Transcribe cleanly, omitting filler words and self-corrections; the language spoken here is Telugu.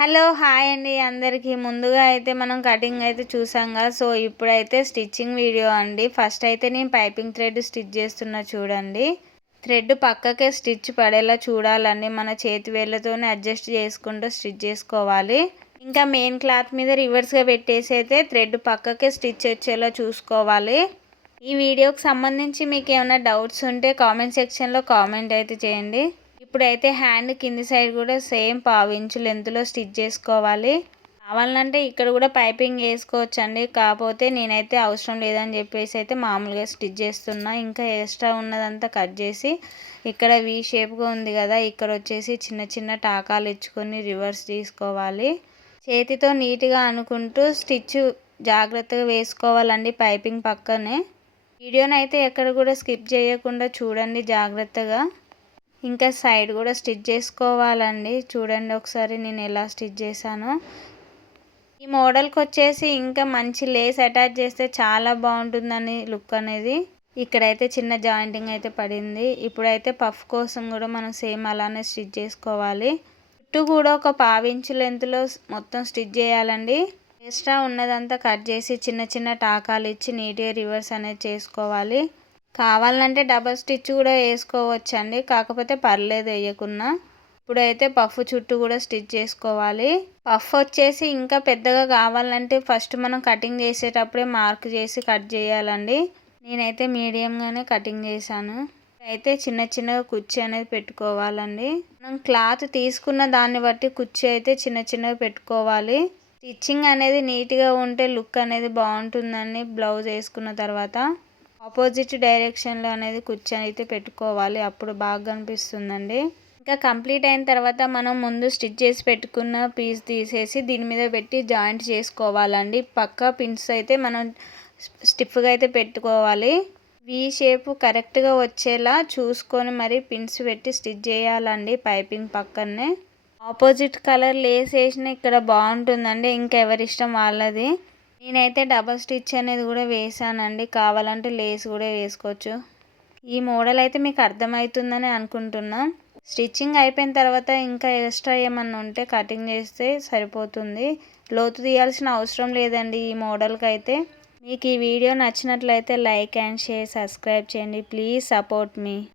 హలో హాయ్ అండి అందరికీ. ముందుగా అయితే మనం కటింగ్ అయితే చూసాంగా. సో ఇప్పుడైతే స్టిచ్చింగ్ వీడియో అండి. ఫస్ట్ అయితే నేను పైపింగ్ థ్రెడ్ స్టిచ్ చేస్తున్నా చూడండి. థ్రెడ్ పక్కకే స్టిచ్ పడేలా చూడాలండి. మన చేతి వేళ్ళతోనే అడ్జస్ట్ చేసుకుంటూ స్టిచ్ చేసుకోవాలి. ఇంకా మెయిన్ క్లాత్ మీద రివర్స్గా పెట్టేసి అయితే థ్రెడ్ పక్కకే స్టిచ్ వచ్చేలా చూసుకోవాలి. ఈ వీడియోకి సంబంధించి మీకు ఏమైనా డౌట్స్ ఉంటే కామెంట్ సెక్షన్లో కామెంట్ అయితే చేయండి. ఇప్పుడైతే హ్యాండ్ కింది సైడ్ కూడా సేమ్ 1/2 ఇంచు లెంత్లో స్టిచ్ చేసుకోవాలి. కావాలంటే ఇక్కడ కూడా పైపింగ్ వేసుకోవచ్చండి. కాకపోతే నేనైతే అవసరం లేదని చెప్పేసి అయితే మామూలుగా స్టిచ్ చేస్తున్నా. ఇంకా ఎక్స్ట్రా ఉన్నదంతా కట్ చేసి ఇక్కడ వీ షేప్గా ఉంది కదా, ఇక్కడ వచ్చేసి చిన్న చిన్న టాకాలు ఇచ్చుకొని రివర్స్ తీసుకోవాలి. చేతితో నీట్గా అనుకుంటూ స్టిచ్ జాగ్రత్తగా వేసుకోవాలండి పైపింగ్ పక్కనే. వీడియోని అయితే ఎక్కడ కూడా స్కిప్ చేయకుండా చూడండి జాగ్రత్తగా. ఇంకా సైడ్ కూడా స్టిచ్ చేసుకోవాలండి. చూడండి ఒకసారి నేను ఎలా స్టిచ్ చేశానో. ఈ మోడల్కి వచ్చేసి ఇంకా మంచి లేస్ అటాచ్ చేస్తే చాలా బాగుంటుందని లుక్ అనేది. ఇక్కడైతే చిన్న జాయింటింగ్ అయితే పడింది. ఇప్పుడైతే పఫ్ కోసం కూడా మనం సేమ్ అలానే స్టిచ్ చేసుకోవాలి. చుట్టూ కూడా ఒక 1/2 ఇంచు లెంత్లో మొత్తం స్టిచ్ చేయాలండి. ఎక్స్ట్రా ఉన్నదంతా కట్ చేసి చిన్న చిన్న టాకాలు ఇచ్చి నీట్గా రివర్స్ అనేది చేసుకోవాలి. కావాలంటే డబల్ స్టిచ్ కూడా వేసుకోవచ్చండి, కాకపోతే పర్లేదు వేయకున్నా. ఇప్పుడైతే పఫ్ చుట్టూ కూడా స్టిచ్ చేసుకోవాలి. పఫ్ వచ్చేసి ఇంకా పెద్దగా కావాలంటే ఫస్ట్ మనం కటింగ్ చేసేటప్పుడే మార్క్ చేసి కట్ చేయాలండి. నేనైతే మీడియంగానే కటింగ్ చేశాను. అయితే చిన్న చిన్నగా కుర్చీ అనేది పెట్టుకోవాలండి. మనం క్లాత్ తీసుకున్న దాన్ని బట్టి కుర్చీ అయితే చిన్న చిన్నగా పెట్టుకోవాలి. స్టిచ్చింగ్ అనేది నీట్గా ఉంటే లుక్ అనేది బాగుంటుందండి. బ్లౌజ్ వేసుకున్న తర్వాత ఆపోజిట్ డైరెక్షన్లో అనేది కుర్చీ అయితే పెట్టుకోవాలి. అప్పుడు బాగా కనిపిస్తుందండి. ఇంకా కంప్లీట్ అయిన తర్వాత మనం ముందు స్టిచ్ చేసి పెట్టుకున్న పీస్ తీసేసి దీని మీద పెట్టి జాయింట్ చేసుకోవాలండి. పక్క పిన్స్ అయితే మనం స్టిఫ్గా అయితే పెట్టుకోవాలి. వీ షేప్ కరెక్ట్గా వచ్చేలా చూసుకొని మరి పిన్స్ పెట్టి స్టిచ్ చేయాలండి పైపింగ్ పక్కనే. ఆపోజిట్ కలర్ లేస్ వేసిన ఇక్కడ బాగుంటుందండి. ఇంకా ఎవరిష్టం వాళ్ళది. నేనైతే డబల్ స్టిచ్ అనేది కూడా వేసానండి. కావాలంటే లేస్ కూడా వేసుకోవచ్చు. ఈ మోడల్ అయితే మీకు అర్థమవుతుందని అనుకుంటున్నా. స్టిచ్చింగ్ అయిపోయిన తర్వాత ఇంకా ఎక్స్ట్రా ఏమన్నా ఉంటే కటింగ్ చేస్తే సరిపోతుంది. లోతు తీయాల్సిన అవసరం లేదండి ఈ మోడల్కి అయితే. మీకు ఈ వీడియో నచ్చినట్లయితే లైక్ అండ్ షేర్, సబ్స్క్రైబ్ చేయండి. Please support me.